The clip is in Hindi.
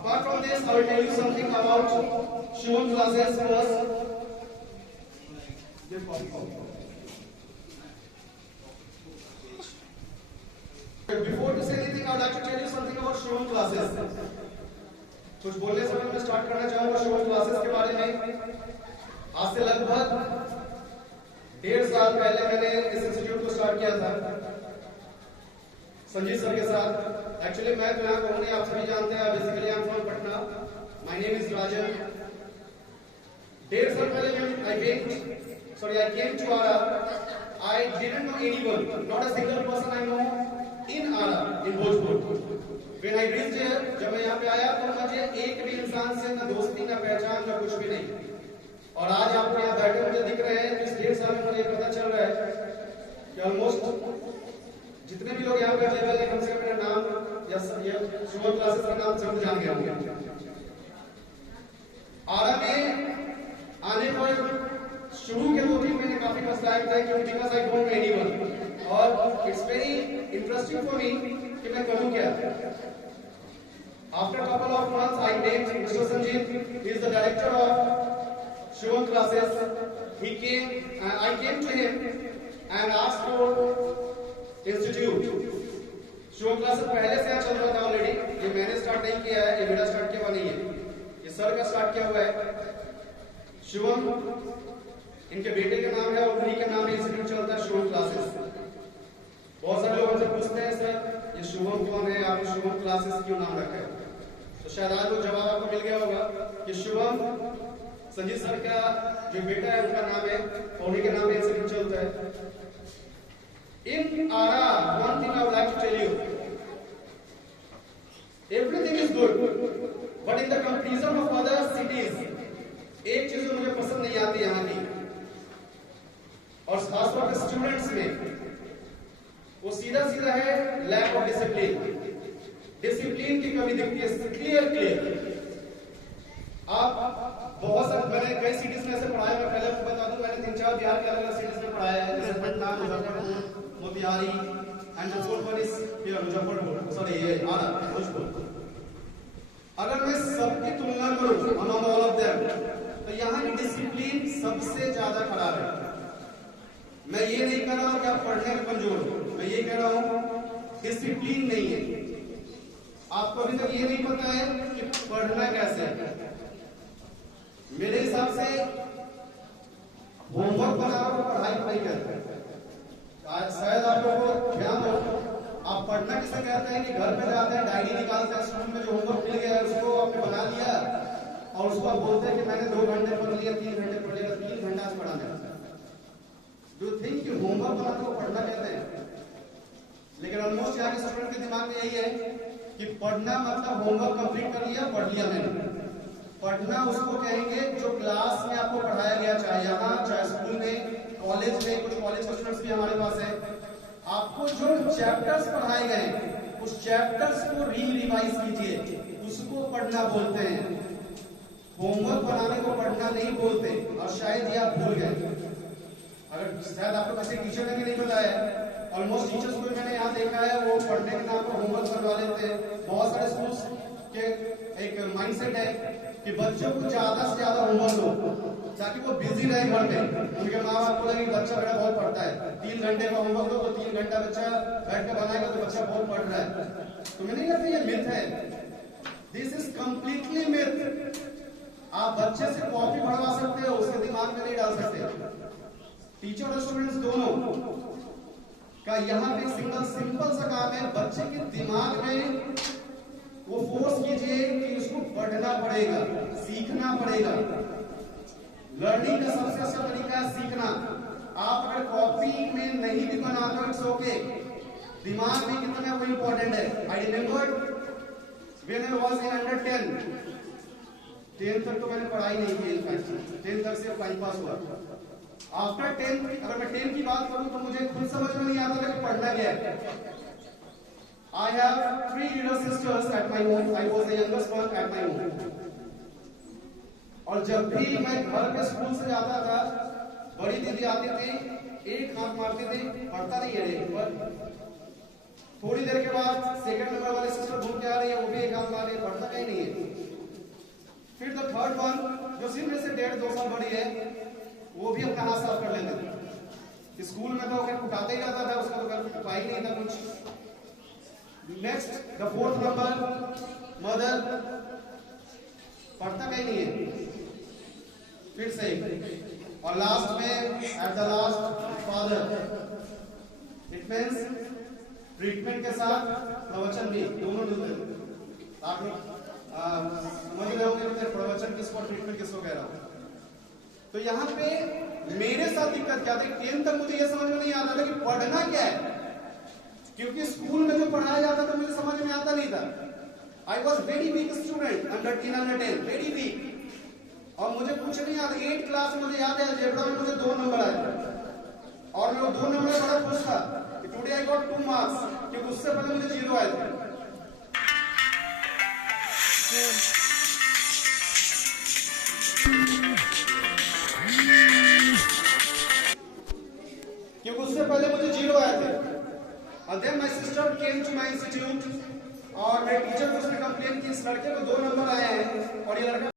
Apart from this, I will tell you something about Shivam classes first. Before to say anything, I would like to tell you something about Shivam classes. कुछ बोलने से पहले मैं स्टार्ट करना चाहूंगा शिवम क्लासेस के बारे में। आज से लगभग 1.5 साल पहले मैंने इस इंस्टीट्यूट को स्टार्ट किया था संजीत सर के साथ। एक्चुअली मैं तो यहाँ कहूँगी, आप सभी जानते हैं, basically I am from Patna, my name is Rajan. 1.5 साल पहले I came to Ara. I didn't know anyone, not a single person I know in Ara, in Bhojpur. When I reached here, जब मैं यहाँ पे आया तो मुझे एक भी इंसान से ना दोस्ती ना पहचान ना कुछ भी नहीं। और आज आपको यहाँ बैठे मुझे दिख रहे हैं, इस 1.5 साल में मुझे पता चल रहा है कि ऑलमोस्ट जितने भी लोग यहाँ पे अवेलेबल हैं, कम से कम मेरा नाम या शिवम क्लासेस का नाम सब जान गया होंगे। आरा में आने पर शुरू के 2-3 महीने काफी मसलायत थे क्योंकि because I don't know anyone, और it's very interesting for me कि मैं करूं क्या। After couple of months I met mister Sanjeet, he is the director of Shivam classes. He came, I came to him and asked for institute. Shivam classes पहले से चल रहा था ऑलरेडी, ये मैंने स्टार्ट नहीं किया है, ये मेरा स्टार्ट किया हुआ नहीं है, ये सर का स्टार्ट किया हुआ है। शिवम इनके बेटे का नाम है और उन्हीं के नाम इंस्टीट्यूट चलता है शिवम क्लासेस। बहुत सारे लोग हमसे पूछते हैं सर ये शिवम कौन है, आपने शिवम क्लासेस क्यों नाम रखा है? तो शायद आज वो जवाब आपको मिल गया होगा कि शिवम संजीत सर का जो बेटा है उनका नाम है और उन्हीं के नाम इंस्टीट्यूट चलता है। इन आरा one thing I would like to tell you, everything is good, but in the comparison of other cities, एक चीज मुझे पसंद नहीं आती यहाँ की, और खासतौर पर स्टूडेंट्स में, वो सीधा सीधा है लैक ऑफ डिसिप्लिन। डिसिप्लिन की कमी दिखती है, क्लियर। आप बहुत सारे, मैंने कई सिटीज में ऐसे पढ़ाया, मैं पहले आपको बता दूं, मैंने 3-4 बिहार के अलग-अलग सिटीज में पढ़ाया है, जैसे Patna, Muzaffarpur, Motihari and the fourth one is here Muzaffarpur, sorry ये आरा, भोजपुर। अगर मैं सबकी तुलना करूं अमंग ऑल ऑफ देम, तो यहाँ की डिसिप्लिन सबसे ज्यादा खराब है। मैं ये नहीं कह रहा हूं कि आप पढ़ने में कमजोर हो, मैं ये कह रहा हूं डिसिप्लिन नहीं है। आपको अभी तक ये नहीं पता है कि पढ़ना कैसे है। मेरे हिसाब से होमवर्क बनाओ तो पढ़ाई नहीं करते। आज शायद आप लोगों को ध्यान हो, आप पढ़ना किसे कहते हैं कि घर पे जाते हैं, डायरी निकालते हैं, स्कूल में जो होमवर्क मिल गया है उसको आपने बना लिया और उसको आप बोलते हैं कि मैंने 2 घंटे पढ़ लिया, 3 घंटे पढ़ लिया, 3 घंटा से पढ़ा है। डू थिंक कि होमवर्क बनाने को पढ़ना कहते हैं? लेकिन ऑलमोस्ट यहाँ के स्टूडेंट के दिमाग में यही है कि पढ़ना मतलब होमवर्क कंप्लीट कर लिया, पढ़ लिया नहीं। पढ़ना उसको कहेंगे जो क्लास में आपको पढ़ाया गया, चाहे यहाँ, चाहे स्कूल में, कॉलेज में, कुछ कॉलेज के स्टूडेंट्स भी हमारे पास है। आपको जो चैप्टर्स पढ़ाए गए उस चैप्टर्स को रिवाइज कीजिए, उसको पढ़ना बोलते हैं। होमवर्क बनाने को पढ़ना नहीं बोलते, और शायद ये आप भूल गए। अगर शायद आपको किसी टीचर ने भी नहीं बताया, ऑलमोस्ट टीचर्स को मैंने यहाँ देखा है वो पढ़ने के नाम पर होमवर्क करवा लेते हैं। बहुत सारे स्कूल्स के एक माइंडसेट है कि बच्चों को ज्यादा से ज्यादा होमवर्क दो ताकि वो बिजी रहे घर में। उनके माँ बाप को लगे बच्चा मेरा बहुत पढ़ता है, 3 घंटे का होमवर्क दो तो 3 घंटा बच्चा बैठ कर बनाएगा तो बच्चा बहुत पढ़ रहा है। तुम्हें नहीं लगता ये मिथ है? This is completely myth. आप बच्चे से कॉपी पढ़वा सकते हो, उसके दिमाग में नहीं डाल सकते। टीचर और स्टूडेंट्स दोनों का यहाँ पे सिंपल सा काम है, बच्चे के दिमाग में वो फोर्स कीजिए कि उसको पढ़ना पड़ेगा, सीखना पड़ेगा। लर्निंग का सबसे अच्छा तरीका है सीखना। आप अगर कॉपी में नहीं भी बनाते हो इट्स ओके, दिमाग में कितना वो इंपॉर्टेंट है। I remember when I was in under 10 तक तो मैंने पढ़ाई नहीं की, 10 तक सिर्फ टाइम पास हुआ। आफ्टर 10, अगर मैं 10 की बात करूं तो मुझे खुद समझ में नहीं आता था कि पढ़ना क्या है। I have 3 little sisters at my home. I was the youngest one at my home. और जब भी मैं घर के स्कूल से जाता था, बड़ी दीदी आती थी, एक हाथ मारती थी, पढ़ता नहीं है पर थोड़ी देर के बाद सेकंड नंबर वाले सिस्टर घूम के आ रही है, वो भी एक हाथ मार रही है, पढ़ता कहीं नहीं है। द थर्ड वन, जो सिर्फ मेरे से 1.5-2 साल बड़ी है, वो भी अपना हाथ साफ कर लेते थे। स्कूल में तो कुटाते ही रहता था, उसका तो घर कुटाई नहीं था कुछ। Next the fourth number, mother, पढ़ता कहीं नहीं है, फिर से। और लास्ट में at the last father. It means treatment के साथ प्रवचन भी दोनों मिलते हैं। आप लोग समझ रहे होंगे कि प्रवचन किसको, ट्रीटमेंट किसको कह रहा हूं। तो यहाँ पे मेरे साथ दिक्कत क्या थी, 10 तक मुझे ये समझ में नहीं आता था कि पढ़ना क्या है, क्योंकि स्कूल में जो पढ़ाया जाता था मुझे समझ में आता नहीं था। I was very weak student under 10, very weak. और मुझे कुछ नहीं याद, 8th क्लास में मुझे याद है अलजेब्रा में मुझे 2 नंबर आए, और मैं 2 नंबर में बड़ा खुश था कि टुडे आई गॉट 2 मार्क्स, क्योंकि उससे पहले मुझे 0 आए थे। क्योंकि उससे पहले मुझे 0 आए थे। And then my sister came to my institute, और मेरे टीचर को उसने कंप्लेन की इस लड़के को 2 नंबर आए हैं और ये लड़का